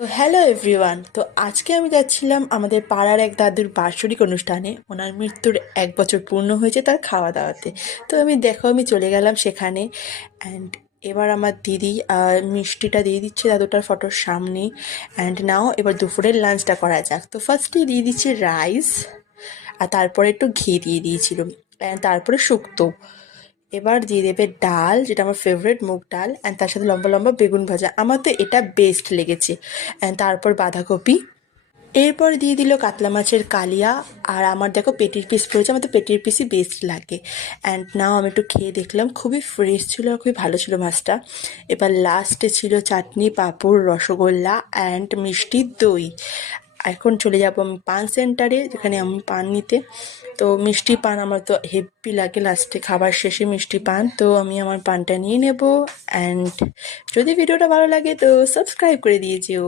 তো hello everyone, তো আজকে আমি যাচ্ছিলাম আমাদের পাড়ার এক দাদুর বার্ষিক অনুষ্ঠানে। ওনার মৃত্যুর 1 বছর পূর্ণ হয়েছে তার খাওয়া দাওয়াতে। তো আমি চলে গেলাম সেখানে। অ্যান্ড এবার আমার দিদি মিষ্টিটা দিয়ে দিচ্ছে দাদুটার ফটোর সামনে। অ্যান্ড নাও এবার দুপুরের লাঞ্চটা করা যাক। তো ফার্স্টে দিয়ে দিচ্ছে রাইস, আর তারপরে একটু ঘি দিয়ে দিয়েছিল, অ্যান্ড তারপরে শুক্তো। এবার দিয়ে দেবে ডাল, যেটা আমার ফেভারিট, মুগ ডাল, অ্যান্ড তার সাথে লম্বা লম্বা বেগুন ভাজা। আমার তো এটা বেস্ট লেগেছে। অ্যান্ড তারপর বাঁধাকপি। এরপর দিয়ে দিল কাতলা মাছের কালিয়া। আর আমার দেখো পেটির পিস পড়েছে, আমার তো পেটির পিসই বেস্ট লাগে। অ্যান্ড নাও আমি একটু খেয়ে দেখলাম, খুবই ফ্রেশ ছিল আর খুবই ভালো ছিল মাছটা। এবার লাস্টে ছিল চাটনি, পাঁপড়, রসগোল্লা অ্যান্ড মিষ্টি দই। এখন চলে যাব আমি পান সেন্টারে, যেখানে আমি পান নিতে। তো মিষ্টি পান আমার তো হেভি লাগে লাস্টে, খাবার শেষে মিষ্টি পান। তো আমি আমার পানটা নিয়ে নেব। অ্যান্ড যদি ভিডিওটা ভালো লাগে তো সাবস্ক্রাইব করে দিয়েছিও।